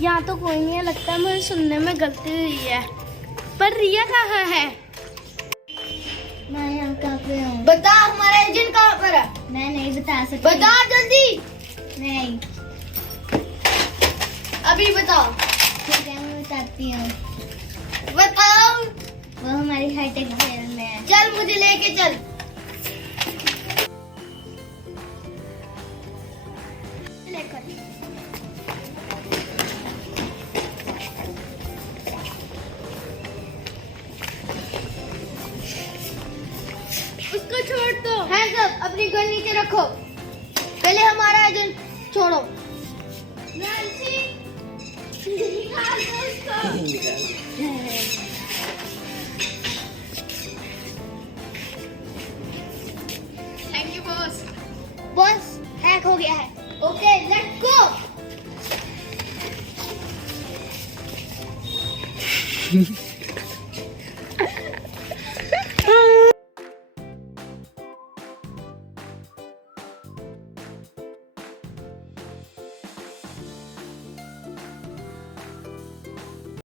यहाँ तो कोई नहीं है, लगता है मुझे सुनने में गलती हुई है। पर रिया कहाँ है? मैं यहाँ कहाँ पे हूँ? बता हमारा एजेंट कहाँ पर है? मैं नहीं बता सकती। बता जल्दी। नहीं। अभी बताओ। ठीक है मैं बताती हूँ। बताओ। वो हमारी हाईटेक जेल में है। चल मुझे लेके चल। लेकर उसको छोड़ दो। हैंड्स अप, अपनी गन नीचे रखो। पहले हमारा एजेंट छोड़ो। निकाल दो उसको। Thank you boss. बस हैक हो गया है। Okay let's go.